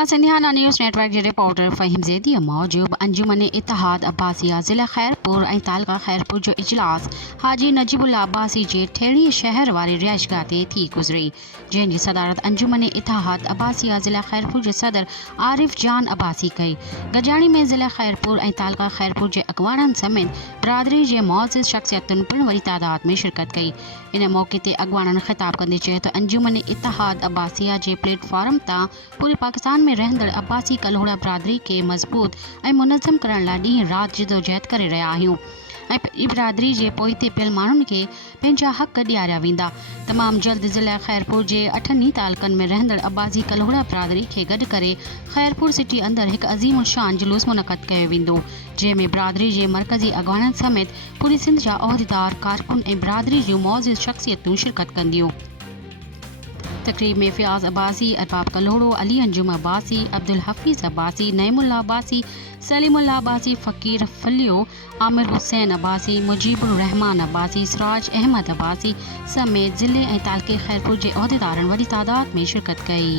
मां सिंधियाना news network के रिपोर्टर फ़हीम ज़ैदी मौजूद अंजुमन इत्तेहाद अब्बासिया ज़िला खैरपुर ऐं तालका खैरपुर जो इजलास हाजी नजीबुल्ला अब्बासी जे ठेड़ी शहर वारे रिहाइशगाह ते थी गुज़री, जंहिंजी सदारत अंजुमन इत्तेहाद अब्बासिया ज़िला खैरपुर जे सदर आरिफ जान अब्बासी कई। गजाणी में ज़िला खैरपुर ऐं तालका खैरपुर जे अॻवाननि समेत बिरादरी जे मुअज़्ज़िज़ शख़्सियतुनि पिणु वॾी तादाद में शिरकत कई। इन मौक़े ते अॻवाननि ख़िताब कंदे चयो त अंजुमन इत्तेहाद अब्बासिया जे प्लेटफॉर्म तां पूरे पाकिस्तान में रहंदड़ अब्बासी कल्होड़ा बिरादरी के मज़बूत ऐं मुनज़्ज़म करण लाइ ॾींहुं राति जिदोजहद करे रहिया आहियूं ऐं बिरादरी जे पोइते पियल माण्हुनि खे पंहिंजा हक़ ॾियारिया वेंदा। तमामु जल्द ज़िला खैरपुर जे 8 तालकनि में रहंदड़ अब्बासी कल्होड़ा बिरादरी खे गॾु करे खैरपुर सिटी अंदरि हिकु अज़ीम शान जुलूस मुनक़द कयो वेंदो, जंहिंमें बिरादरी जे मरकज़ी अॻवाननि समेत पूरी सिंध जा उहिदेदार, कारकुन ऐं बिरादरी जूं मुअज़्ज़िज़ शख़्सियतूं शिरकत कंदियूं। तक़रीब में फ़ियाज़ अब्बासी, अरबाब कल्होड़ो, अली अंजुम अब्बासी, अब्दुल हफ़ीज़ अब्बासी, नईमुल्ला अब्बासी, सलीमुल्ला अब्बासी, फ़कीर फलियो, आमिर हुसैन अब्बासी, मुजीबुर रहमान अब्बासी, सिराज अहमद अब्बासी समेत ज़िले ऐं तालके खैरपुर जे उहिदेदारनि वॾी तादाद में शिरकत कई।